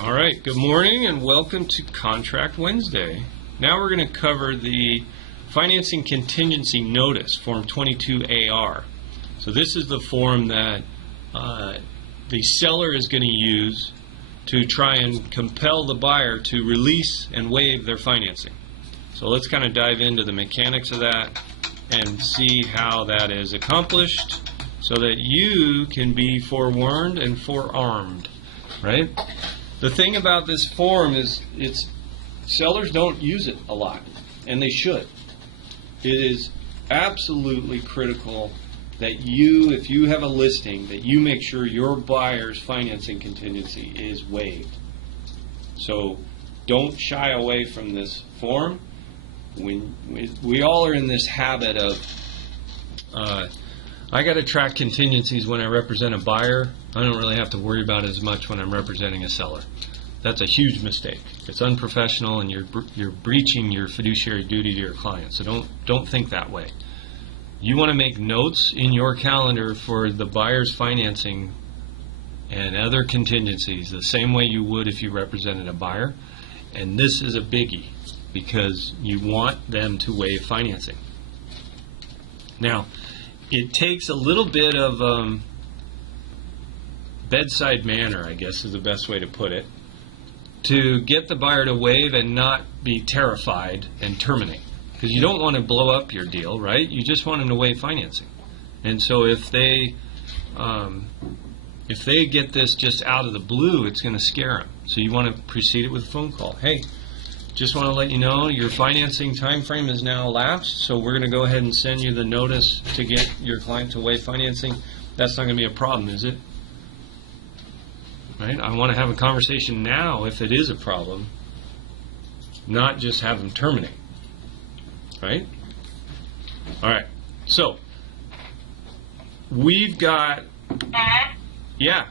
All right, good morning and welcome to Contract Wednesday. Now we're going to cover the Financing Contingency Notice, Form 22AR. So this is the form that the seller is going to use to try and compel the buyer to release and waive their financing. So let's kind of dive into the mechanics of that and see how that is accomplished so that you can be forewarned and forearmed, right? The thing about this form is sellers don't use it a lot, and they should. It is absolutely critical that you, if you have a listing, that you make sure your buyer's financing contingency is waived. So don't shy away from this form. When we all are in this habit of, I got to track contingencies when I represent a buyer. I don't really have to worry about it as much when I'm representing a seller. That's a huge mistake. It's unprofessional, and you're breaching your fiduciary duty to your client. So don't think that way. You want to make notes in your calendar for the buyer's financing and other contingencies the same way you would if you represented a buyer. And this is a biggie because you want them to waive financing. Now, it takes a little bit of bedside manner, I guess is the best way to put it, to get the buyer to waive and not be terrified and terminate. Because you don't want to blow up your deal, right? You just want them to waive financing. And so if they get this just out of the blue, it's going to scare them. So you want to precede it with a phone call. Hey, just want to let you know your financing time frame is now elapsed, so we're going to go ahead and send you the notice to get your client to waive financing. That's not going to be a problem, is it? Right? I want to have a conversation now if it is a problem, not just have them terminate. Right? All right. So we've got. Yeah.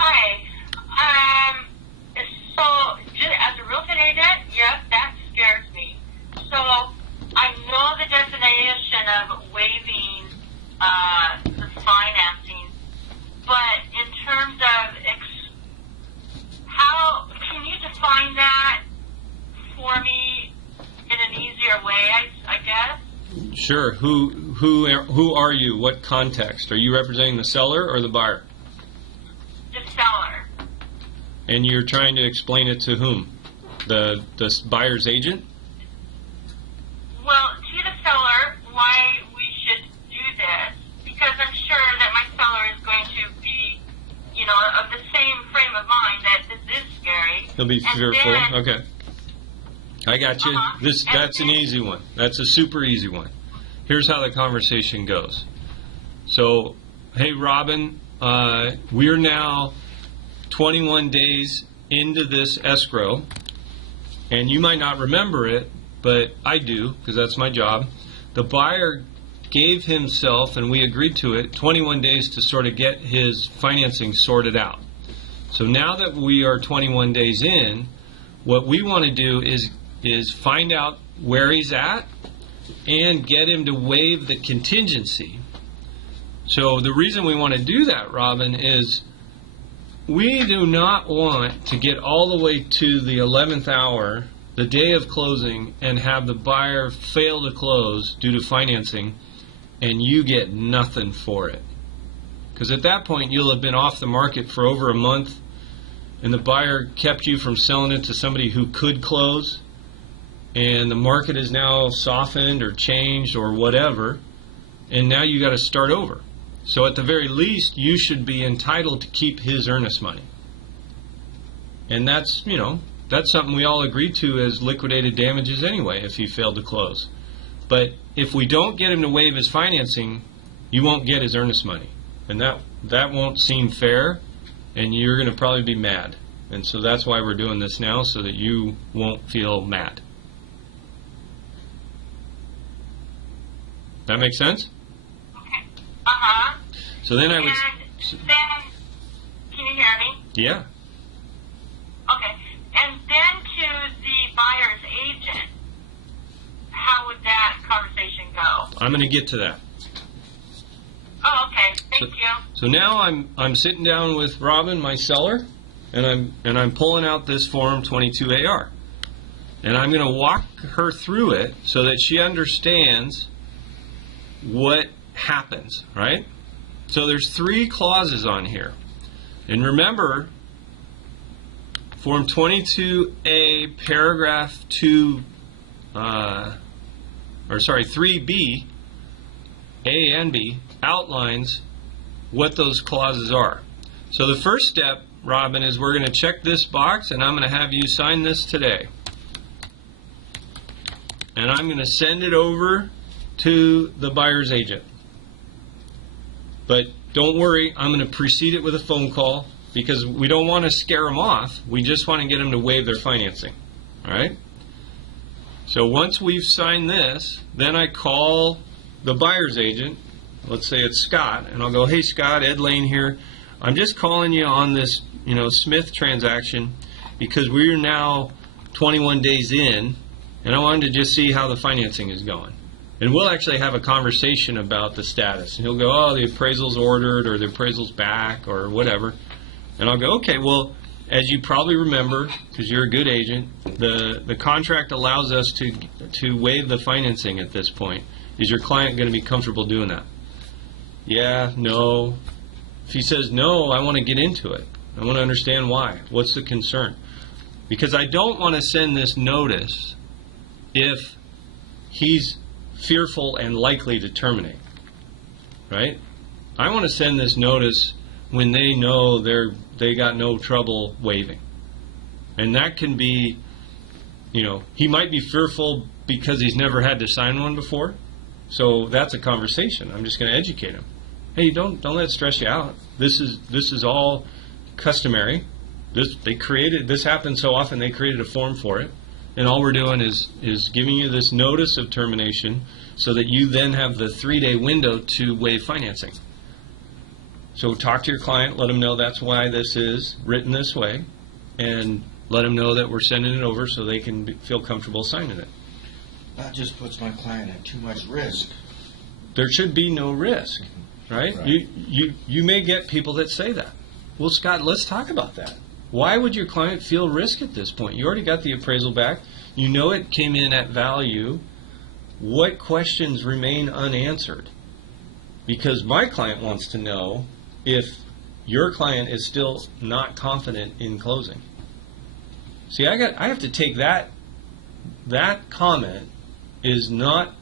Hi. So, as a real estate agent, yes, that scares me. So, I know the definition of waiving the financing, but in terms of how can you define that for me in an easier way? I guess. Sure. Who are you? What context? Are you representing the seller or the buyer? The seller. And you're trying to explain it to whom? The buyer's agent? Well, to the seller, why we should do this, because I'm sure that my seller is going to be, of the same frame of mind that this is scary. He'll be fearful. Okay. I got you. That's an easy one. That's a super easy one. Here's how the conversation goes. So, hey, Robin, we're now 21 days into this escrow, and you might not remember it, but I do, because that's my job. The buyer gave himself, and we agreed to it, 21 days to sort of get his financing sorted out. So now that we are 21 days in, what we want to do is find out where he's at and get him to waive the contingency. So the reason we want to do that, Robin, is we do not want to get all the way to the 11th hour, the day of closing, and have the buyer fail to close due to financing, and you get nothing for it. Because at that point, you'll have been off the market for over a month, and the buyer kept you from selling it to somebody who could close, and the market is now softened or changed or whatever, and now you got to start over. So at the very least, you should be entitled to keep his earnest money. And that's, that's something we all agreed to as liquidated damages anyway if he failed to close. But if we don't get him to waive his financing, you won't get his earnest money. And that won't seem fair, and you're going to probably be mad. And so that's why we're doing this now, so that you won't feel mad. That make sense? So then I would. And then, can you hear me? Yeah. Okay. And then to the buyer's agent, how would that conversation go? I'm going to get to that. Oh, okay. Thank you. So now I'm sitting down with Robin, my seller, and I'm pulling out this Form 22AR. And I'm going to walk her through it so that she understands what happens, right? So there's 3 clauses on here. And remember, Form 22A, paragraph 3B, A and B, outlines what those clauses are. So the first step, Robin, is we're going to check this box, and I'm going to have you sign this today. And I'm going to send it over to the buyer's agent. But don't worry, I'm going to precede it with a phone call because we don't want to scare them off. We just want to get them to waive their financing. All right? So once we've signed this, then I call the buyer's agent. Let's say it's Scott, and I'll go, "Hey Scott, Ed Lane here. I'm just calling you on this, Smith transaction because we're now 21 days in, and I wanted to just see how the financing is going." And we'll actually have a conversation about the status. And he'll go, "Oh, the appraisal's ordered," or "the appraisal's back," or whatever. And I'll go, "Okay, well, as you probably remember, because you're a good agent, the contract allows us to waive the financing at this point. Is your client going to be comfortable doing that?" "Yeah, no." If he says no, I want to get into it. I want to understand why. What's the concern? Because I don't want to send this notice if he's fearful and likely to terminate, right? I want to send this notice when they know they got no trouble waiving. And that can be, he might be fearful because he's never had to sign one before. So that's a conversation. I'm just going to educate him. Hey, don't let it stress you out. This is all customary. This happened so often they created a form for it. And all we're doing is giving you this notice of termination so that you then have the 3-day window to waive financing. So talk to your client, let them know that's why this is written this way, and let them know that we're sending it over so they can feel comfortable signing it. That just puts my client at too much risk. There should be no risk, right? You may get people that say that. Well, Scott, let's talk about that. Why would your client feel risk at this point? You already got the appraisal back. You know it came in at value. What questions remain unanswered? Because my client wants to know if your client is still not confident in closing. See, I have to take that comment is not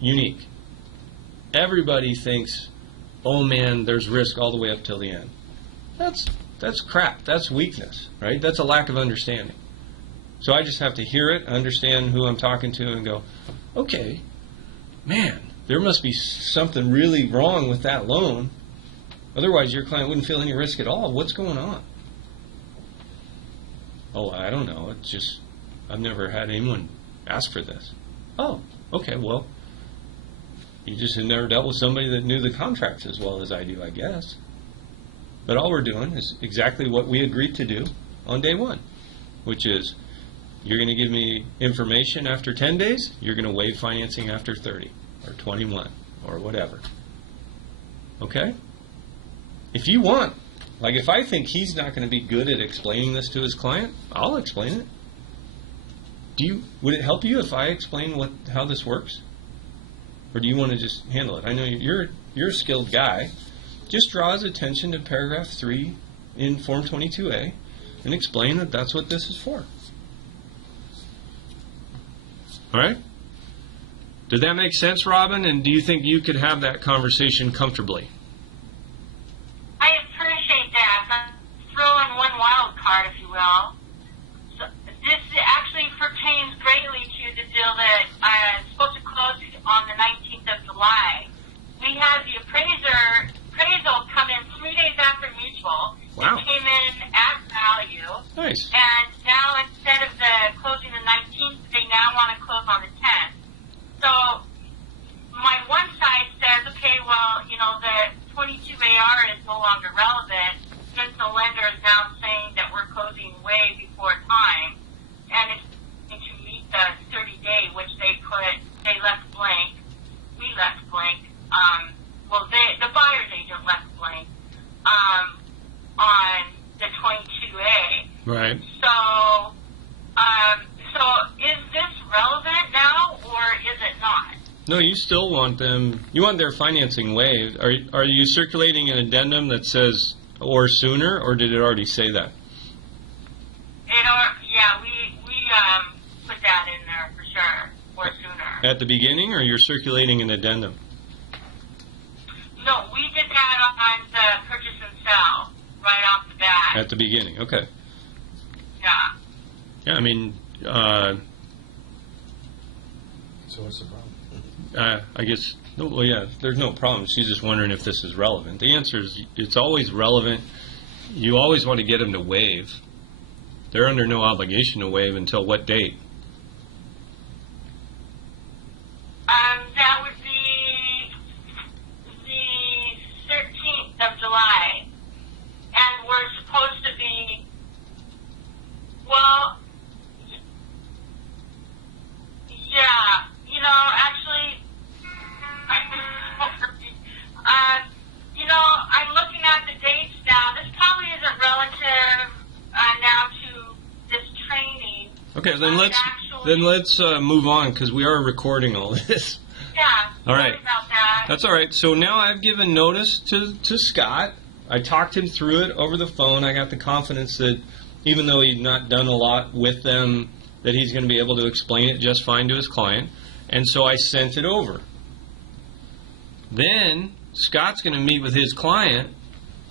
unique. Everybody thinks, "Oh man, there's risk all the way up till the end." That's crap. That's weakness, right? That's a lack of understanding. So I just have to hear it, understand who I'm talking to, and go, "Okay, man, there must be something really wrong with that loan. Otherwise, your client wouldn't feel any risk at all. What's going on?" "Oh, I don't know. It's just I've never had anyone ask for this." "Oh, okay, well, you just have never dealt with somebody that knew the contracts as well as I do, I guess." But all we're doing is exactly what we agreed to do on day one, which is you're going to give me information after 10 days, you're going to waive financing after 30 or 21 or whatever. Okay? If you want, like if I think he's not going to be good at explaining this to his client, I'll explain it. Would it help you if I explain how this works? Or do you want to just handle it? I know you're a skilled guy. Just draw his attention to paragraph 3 in Form 22A and explain that that's what this is for. All right? Did that make sense, Robin? And do you think you could have that conversation comfortably? I appreciate that. Let's throw in one wild card, if you will. So this actually pertains greatly to the deal that I'm supposed to close on the 19th of July. We had the appraisal come in 3 days after mutual. Wow. It came in at value. Nice. And now instead of the closing the 19th, they now want to close on the 10th. So my one side says, okay, well, the 22AR is no longer relevant since the lender is now saying that we're closing way before time. And it's to meet the 30-day, which they left blank. We left blank. The buyer's agent left blank on the 22A. Right. So, so is this relevant now, or is it not? No, you still want them. You want their financing waived. Are you circulating an addendum that says or sooner, or did it already say that? Yeah, we put that in there for sure, or sooner. At the beginning, or you're circulating an addendum? No, we did that on the purchase and sell right off the bat. At the beginning, okay. Yeah. Yeah, I mean, So what's the problem? I guess, well, yeah, there's no problem. She's just wondering if this is relevant. The answer is it's always relevant. You always want to get them to waive. They're under no obligation to waive until what date? That would be the 13th of July. And we're supposed to be, well, yeah, actually, I'm looking at the dates now. This probably isn't relative now to this training. Okay, then let's move on, because we are recording all this. Yeah. All right. Sorry about that. That's all right. So now I've given notice to Scott. I talked him through it over the phone. I got the confidence that even though he'd not done a lot with them, that he's going to be able to explain it just fine to his client. And so I sent it over. Then Scott's going to meet with his client,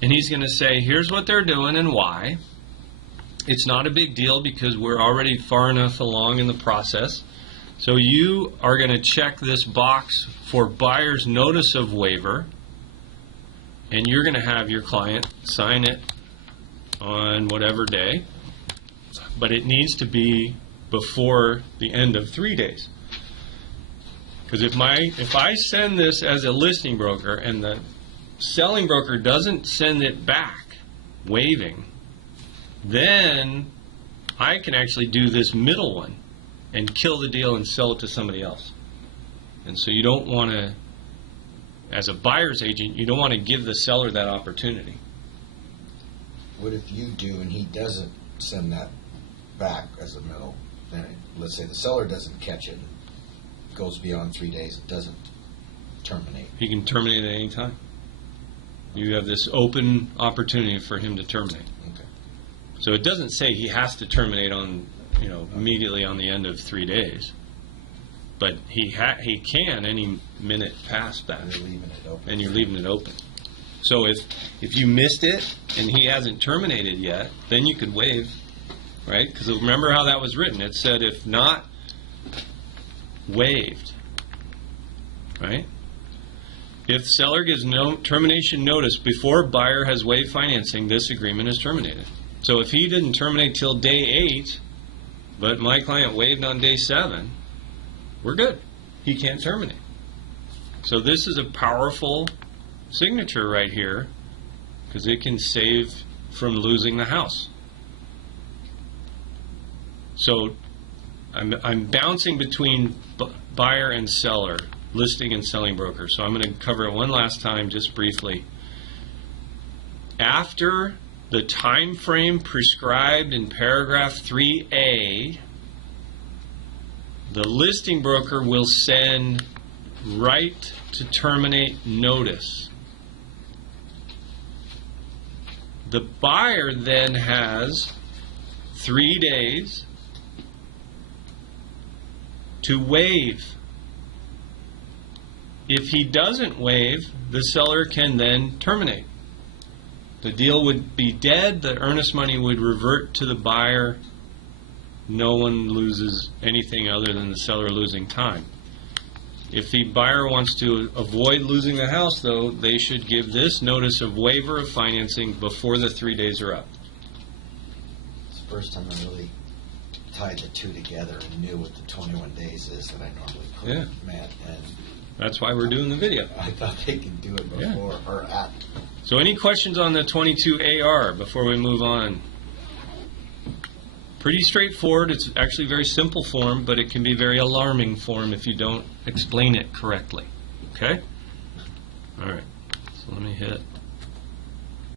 and he's going to say, here's what they're doing and why. It's not a big deal because we're already far enough along in the process. So you are going to check this box for buyer's notice of waiver, and you're going to have your client sign it on whatever day, but it needs to be before the end of 3 days. Because if I send this as a listing broker and the selling broker doesn't send it back waiving, then I can actually do this middle one and kill the deal and sell it to somebody else. And so you don't want to, as a buyer's agent, you don't want to give the seller that opportunity. What if you do and he doesn't send that back as a middle? Then let's say the seller doesn't catch it, goes beyond 3 days, it doesn't terminate. He can terminate at any time. You have this open opportunity for him to terminate. Okay. So it doesn't say he has to terminate on, immediately on the end of 3 days, but he can any minute past that. And you're leaving it open. And you're leaving it open. So if you missed it and he hasn't terminated yet, then you could waive, right? Because remember how that was written. It said if not waived, right? If seller gives no termination notice before buyer has waived financing, this agreement is terminated. So if he didn't terminate till day 8, but my client waived on day 7, we're good. He can't terminate. So this is a powerful signature right here because it can save from losing the house. So I'm bouncing between buyer and seller, listing and selling broker. So I'm going to cover it one last time just briefly. After the time frame prescribed in paragraph 3A, the listing broker will send right to terminate notice. The buyer then has 3 days to waive. If he doesn't waive, the seller can then terminate. The deal would be dead, the earnest money would revert to the buyer. No one loses anything other than the seller losing time. If the buyer wants to avoid losing the house, though, they should give this notice of waiver of financing before the 3 days are up. It's the first time I really tied the two together and knew what the 21 days is that I normally couldn't. Yeah. Man, and That's why we're doing the video. I thought they could do it before or at. So any questions on the 22AR before we move on? Pretty straightforward. It's actually a very simple form, but it can be a very alarming form if you don't explain it correctly. Okay? All right. So let me hit